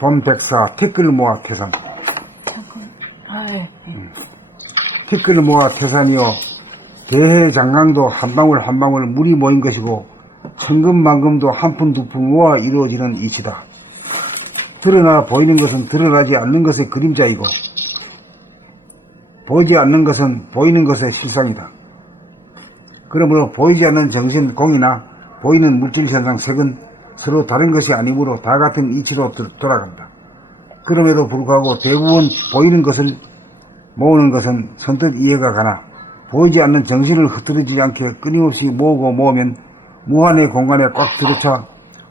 범백사 티끌 모아 태산. 예. 티끌 모아 태산이요 대해 장강도 한 방울 한 방울 물이 모인 것이고 천금만금도 한 푼 두 푼 모아 이루어지는 이치다. 드러나 보이는 것은 드러나지 않는 것의 그림자이고 보이지 않는 것은 보이는 것의 실상이다. 그러므로 보이지 않는 정신 공이나 보이는 물질 현상 색은 서로 다른 것이 아니므로 다 같은 이치로 돌아간다. 그럼에도 불구하고 대부분 보이는 것을 모으는 것은 선뜻 이해가 가나 보이지 않는 정신을 흐트러지지 않게 끊임없이 모으고 모으면 무한의 공간에 꽉 들어차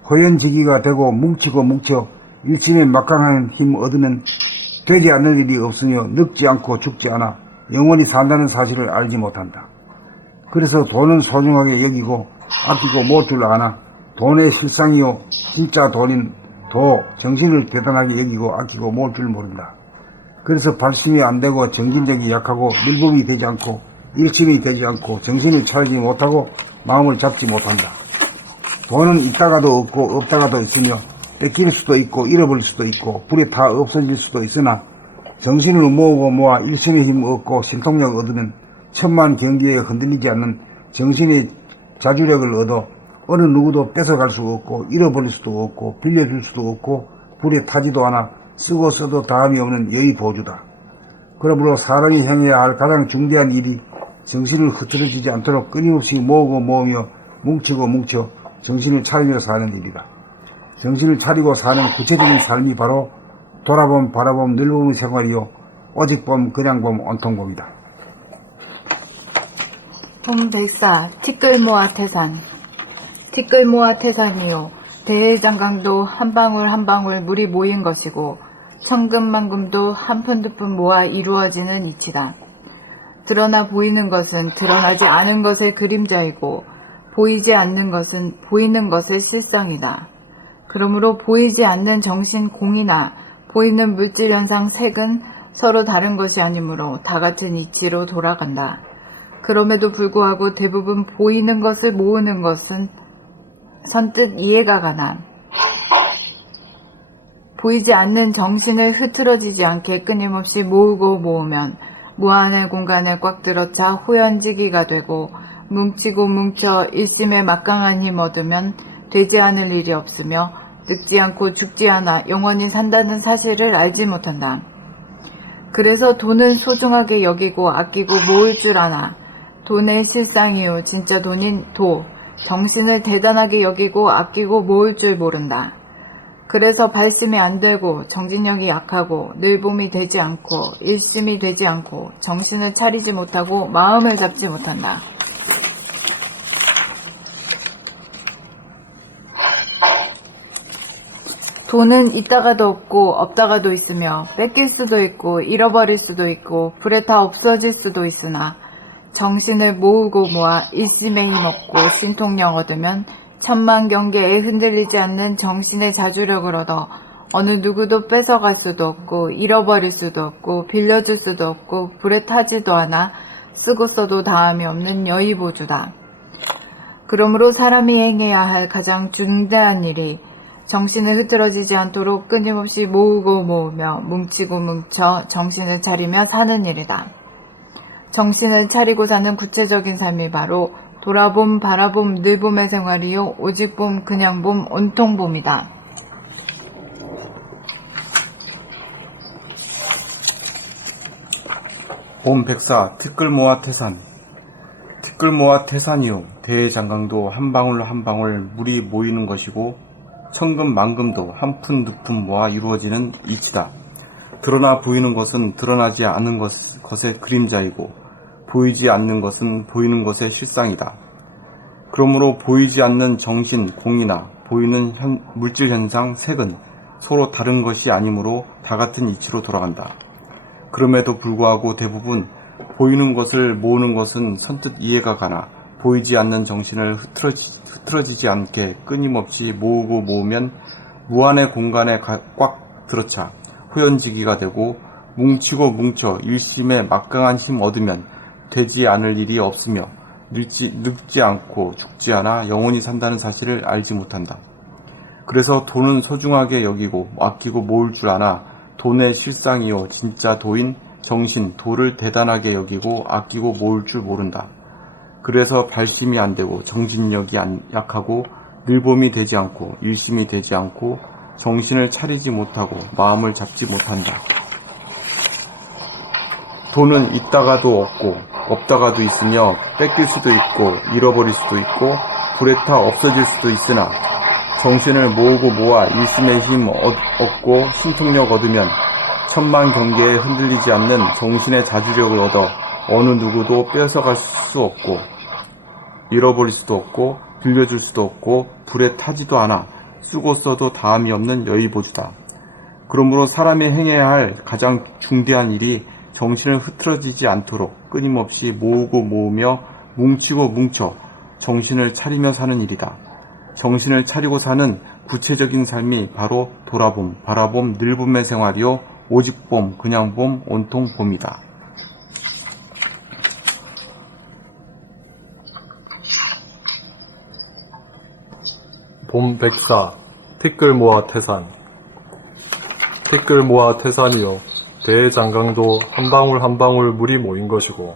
호연지기가 되고 뭉치고 뭉쳐 일심에 막강한 힘 얻으면 되지 않는 일이 없으며 늙지 않고 죽지 않아 영원히 산다는 사실을 알지 못한다. 그래서 돈은 소중하게 여기고 아끼고 모을 줄 아나 돈의 실상이요 진짜 돈인 도 정신을 대단하게 여기고 아끼고 모을 줄 모른다. 그래서 발심이 안 되고 정신력이 약하고 밀범이 되지 않고 일심이 되지 않고 정신을 차리지 못하고 마음을 잡지 못한다. 돈은 있다가도 없고 없다가도 있으며 뺏길 수도 있고 잃어버릴 수도 있고 불에 타 없어질 수도 있으나 정신을 모으고 모아 일심의 힘 얻고 신통력 얻으면 천만 경기에 흔들리지 않는 정신의 자주력을 얻어 어느 누구도 뺏어갈 수 없고 잃어버릴 수도 없고 빌려줄 수도 없고 불에 타지도 않아 쓰고 써도 다함이 없는 여의 보주다. 그러므로 사람이 행해야 할 가장 중대한 일이 정신을 흐트러지지 않도록 끊임없이 모으고 모으며 뭉치고 뭉쳐 정신을 차리며 사는 일이다. 정신을 차리고 사는 구체적인 삶이 바로 돌아봄, 바라봄, 늘봄의 생활이요 오직봄, 그냥봄, 온통봄이다. 범백사 티끌 모아 태산. 티끌 모아 태산이요 대해장강도 한 방울 한 방울 물이 모인 것이고 천금만금도 한 푼 두 푼 모아 이루어지는 이치다. 드러나 보이는 것은 드러나지 않은 것의 그림자이고 보이지 않는 것은 보이는 것의 실상이다. 그러므로 보이지 않는 정신 공이나 보이는 물질 현상 색은 서로 다른 것이 아니므로 다 같은 이치로 돌아간다. 그럼에도 불구하고 대부분 보이는 것을 모으는 것은 선뜻 이해가 가나 보이지 않는 정신을 흐트러지지 않게 끊임없이 모으고 모으면 무한의 공간에 꽉 들어차 호연지기가 되고 뭉치고 뭉쳐 일심에 막강한 힘 얻으면 되지 않을 일이 없으며 늙지 않고 죽지 않아 영원히 산다는 사실을 알지 못한다. 그래서 돈은 소중하게 여기고 아끼고 모을 줄 아나 돈의 실상이요 진짜 돈인 도 정신을 대단하게 여기고 아끼고 모을 줄 모른다. 그래서 발심이 안 되고 정진력이 약하고 늘봄이 되지 않고 일심이 되지 않고 정신을 차리지 못하고 마음을 잡지 못한다. 돈은 있다가도 없고 없다가도 있으며 뺏길 수도 있고 잃어버릴 수도 있고 불에 타 없어질 수도 있으나 정신을 모으고 모아 일심의 힘 얻고 신통력 얻으면 천만 경계에 흔들리지 않는 정신의 자주력을 얻어 어느 누구도 뺏어갈 수도 없고 잃어버릴 수도 없고 빌려줄 수도 없고 불에 타지도 않아 쓰고 써도 다함이 없는 여의보주다. 그러므로 사람이 행해야 할 가장 중대한 일이 정신을 흐트러지지 않도록 끊임없이 모으고 모으며 뭉치고 뭉쳐 정신을 차리며 사는 일이다. 정신을 차리고 사는 구체적인 삶이 바로 돌아봄, 바라봄, 늘봄의 생활이요 오직봄, 그냥봄, 온통봄이다. 범백사 티끌 모아 태산. 티끌 모아 태산이요 대장강도 한 방울 한 방울 물이 모이는 것이고 천금 만금도 한 푼 두 푼 모아 이루어지는 이치다. 드러나 보이는 것은 드러나지 않은 것의 그림자이고 보이지 않는 것은 보이는 것의 실상이다. 그러므로 보이지 않는 정신, 공이나 보이는 물질 현상, 색은 서로 다른 것이 아니므로 다 같은 이치로 돌아간다. 그럼에도 불구하고 대부분 보이는 것을 모으는 것은 선뜻 이해가 가나 보이지 않는 정신을 흐트러지지 않게 끊임없이 모으고 모으면 무한의 공간에 꽉 들어차 호연지기가 되고 뭉치고 뭉쳐 일심에 막강한 힘 얻으면 되지 않을 일이 없으며 늙지 않고 죽지 않아 영원히 산다는 사실을 알지 못한다. 그래서 돈은 소중하게 여기고 아끼고 모을 줄 아나 돈의 실상이요 진짜 도인 정신 도를 대단하게 여기고 아끼고 모을 줄 모른다. 그래서 발심이 안 되고 정진력이 약하고 늘봄이 되지 않고 일심이 되지 않고 정신을 차리지 못하고 마음을 잡지 못한다. 돈은 있다가도 없고 없다가도 있으며 뺏길 수도 있고 잃어버릴 수도 있고 불에 타 없어질 수도 있으나 정신을 모으고 모아 일심의 힘 얻고 신통력 얻으면 천만 경계에 흔들리지 않는 정신의 자주력을 얻어 어느 누구도 뺏어갈 수 없고 잃어버릴 수도 없고 빌려줄 수도 없고 불에 타지도 않아 쓰고 써도 다함이 없는 여의보주다. 그러므로 사람이 행해야 할 가장 중대한 일이 정신을 흐트러지지 않도록 끊임없이 모으고 모으며 뭉치고 뭉쳐 정신을 차리며 사는 일이다. 정신을 차리고 사는 구체적인 삶이 바로 돌아봄, 바라봄, 늘봄의 생활이요 오직 봄, 그냥 봄, 온통 봄이다. 봄 백사 티끌 모아 태산 티끌 모아 태산이요 대장강도 한 방울 한 방울 물이 모인 것이고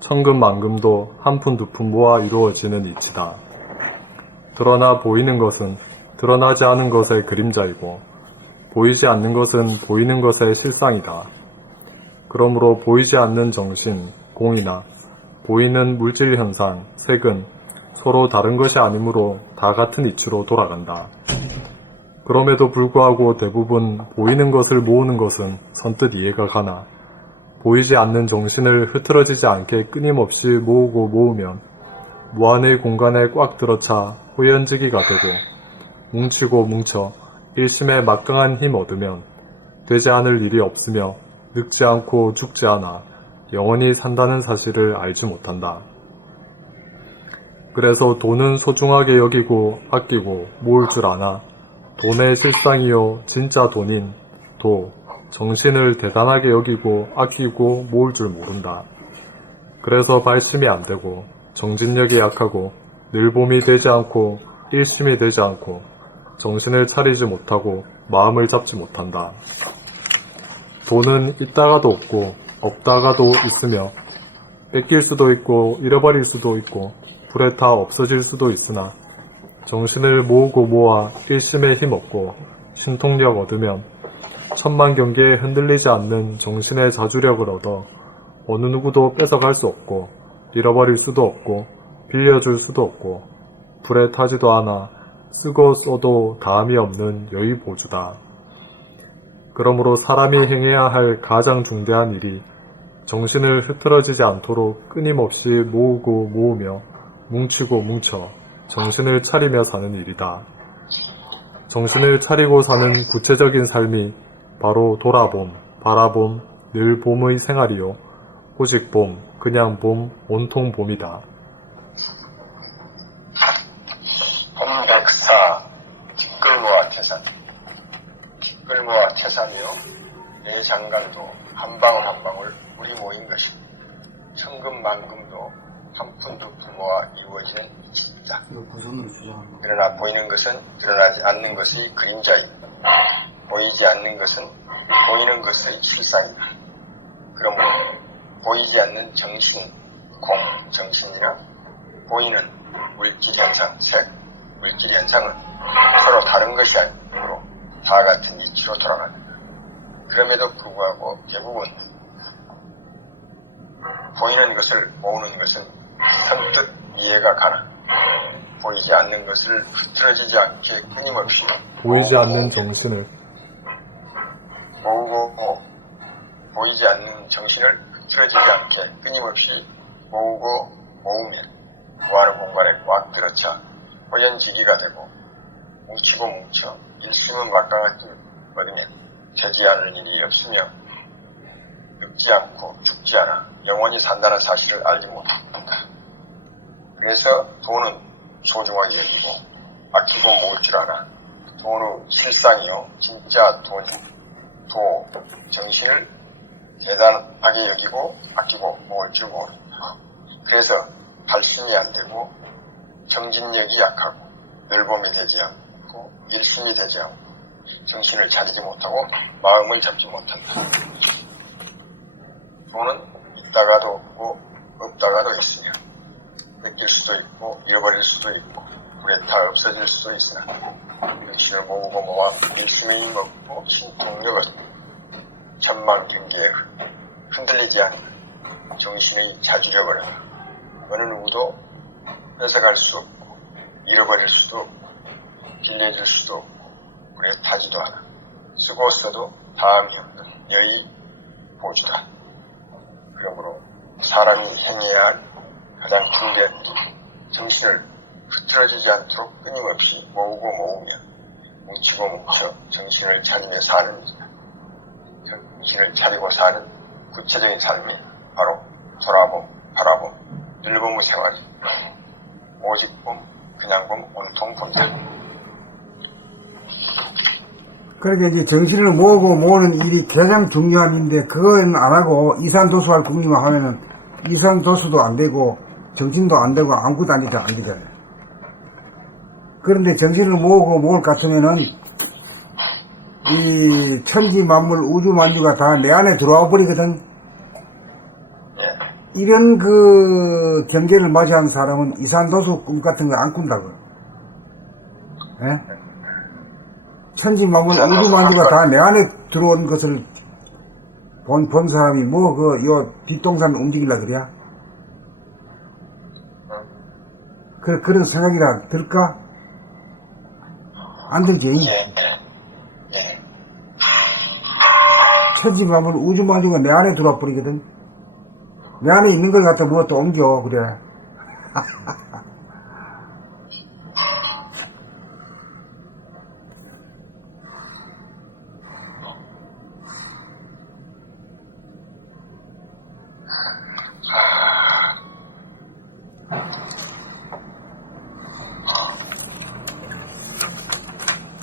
천금 만금도 한 푼 두 푼 모아 이루어지는 이치다. 드러나 보이는 것은 드러나지 않은 것의 그림자이고 보이지 않는 것은 보이는 것의 실상이다. 그러므로 보이지 않는 정신, 공이나 보이는 물질 현상, 색은 서로 다른 것이 아니므로 다 같은 이치로 돌아간다. 그럼에도 불구하고 대부분 보이는 것을 모으는 것은 선뜻 이해가 가나 보이지 않는 정신을 흐트러지지 않게 끊임없이 모으고 모으면 무한의 공간에 꽉 들어차 호연지기가 되고 뭉치고 뭉쳐 일심에 막강한 힘 얻으면 되지 않을 일이 없으며 늙지 않고 죽지 않아 영원히 산다는 사실을 알지 못한다. 그래서 돈은 소중하게 여기고 아끼고 모을 줄 아나 돈의 실상이요 진짜 돈인 도 정신을 대단하게 여기고 아끼고 모을 줄 모른다. 그래서 발심이 안 되고 정진력이 약하고 늘봄이 되지 않고 일심이 되지 않고 정신을 차리지 못하고 마음을 잡지 못한다. 돈은 있다가도 없고 없다가도 있으며 뺏길 수도 있고 잃어버릴 수도 있고 불에 타 없어질 수도 있으나 정신을 모으고 모아 일심에 힘없고 신통력 얻으면 천만 경계에 흔들리지 않는 정신의 자주력을 얻어 어느 누구도 뺏어갈 수 없고 잃어버릴 수도 없고 빌려줄 수도 없고 불에 타지도 않아 쓰고 써도 다함이 없는 여의보주다. 그러므로 사람이 행해야 할 가장 중대한 일이 정신을 흐트러지지 않도록 끊임없이 모으고 모으며 뭉치고 뭉쳐 정신을 차리며 사는 일이다. 정신을 차리고 사는 구체적인 삶이 바로 돌아봄, 바라봄, 늘봄의 생활이요 오직 봄, 그냥 봄, 온통 봄이다. 봄백사 티끌모아 태산 티끌모아 태산이요 내 장관도 한 방울 한 방울 물이 모인 것이고 천금 만금도 한 푼 두 푼 모아 이루어지는 이치다. 그러나 보이는 것은 드러나지 않는 것의 그림자이고 보이지 않는 것은 보이는 것의 실상이다. 그러므로 보이지 않는 정신, 공, 정신이나 보이는 물질 현상, 색, 물질 현상은 서로 다른 것이 아니므로 다 같은 이치로 돌아간다. 그럼에도 불구하고 결국은 보이는 것을 모으는 것은 선뜻 이해가 가나 보이지 않는 것을 흐트러지지 않게 끊임없이 보이지 않는 정신을 모으고 보이지 않는 정신을 흐트러지지 않게 끊임없이 모으고 모으면 무한의 공간에 꽉 들어차 호연지기가 되고 뭉치고 뭉쳐 일심은 막강한 힘을 얻으면 되지 않을 일이 없으며 늙지 않고 죽지 않아 영원히 산다는 사실을 알지 못한다. 그래서 돈은 소중하게 여기고 아끼고 모을 줄 아나 돈의 실상이요 진짜 돈이 도 정신을 대단하게 여기고 아끼고 모을 줄 모른다. 그래서 발심이 안 되고 정진력이 약하고 늘봄이 되지 않고 있고 일순이 되지 않고 정신을 차리지 못하고 마음을 잡지 못한다. 돈은 있다가도 없고 없다가도 있으며 뺏길 수도 있고 잃어버릴 수도 있고 불에 타 없어질 수도 있으나 정신을 모으고 모아 일수명이 먹고 신통력은 천만경계에 흔들리지 않는 정신의 자주력을 어느 누구도 뺏어갈 수 없고 잃어버릴 수도 없고 빌려줄 수도 없고 불에 타지도 않아 쓰고 써도 다함이 없는 여의 보주다. 그러므로 사람이 행해야 할 가장 중대한 일이 정신을 흐트러지지 않도록 끊임없이 모으고 모으며 뭉치고 뭉쳐 정신을 차리며 사는 일이다. 정신을 차리고 사는 구체적인 삶이 바로 돌아봄, 바라봄, 늘봄의 생활이 오직봄, 그냥봄, 온통봄이다. 그러니까 이제 정신을 모으고 모으는 일이 가장 중요한 일인데 그건 안 하고 이산도수할 국리만 하면은 이산도수도 안 되고 정신도 안 되고 아무것도 안 되잖아요. 그런데 정신을 모으고 모을 것 같으면은 이 천지 만물 우주 만주가 다 내 안에 들어와 버리거든. 이런 그 경계를 맞이한 사람은 이산도수 꿈 같은 거 안 꾼다고. 예? 천지 만물 우주 만주가 다 내 안에 들어온 것을 본 사람이 뭐 요 뒷동산 움직이려 그래야? 그런 생각이라 들까? 안 들지? 천지 만물 우주 만주가 내 안에 들어와 버리거든. 내 안에 있는 걸 갖다 뭐 또 옮겨 그래.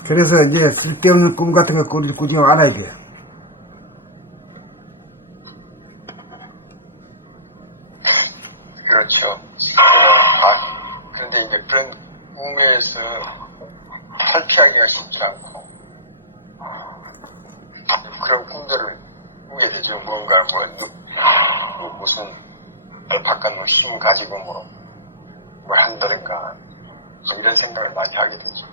그래서 이제 쓸데없는 꿈 같은 거 꾸지 않아야 돼. 그렇죠. 그런데 이제 그런 꿈에서 탈피하기가 쉽지 않고 그런 꿈들을 꾸게 되죠. 뭔가 무슨 바깥 힘 가지고 뭘 한다든가 이런 생각을 많이 하게 되죠.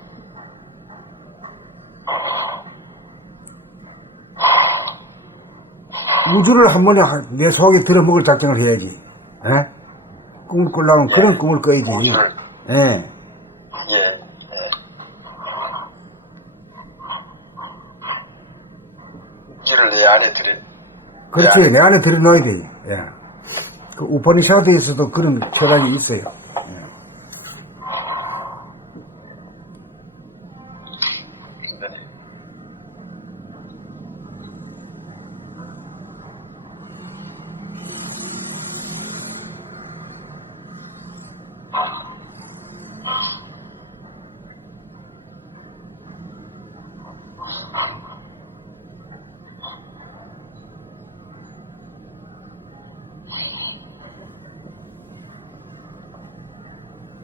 우주를 한 번에 내 속에 들어먹을 작정을 해야지. 예? 꿈을 꾸려면 그런 꿈을 꿔야지. 우주를. 예. 우주를 내 안에 그렇지. 내 안에 들여넣어야 돼. 예. 그 우파니샤드에서도 그런 철학이 있어요.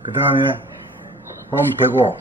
그 다음에 봄 되고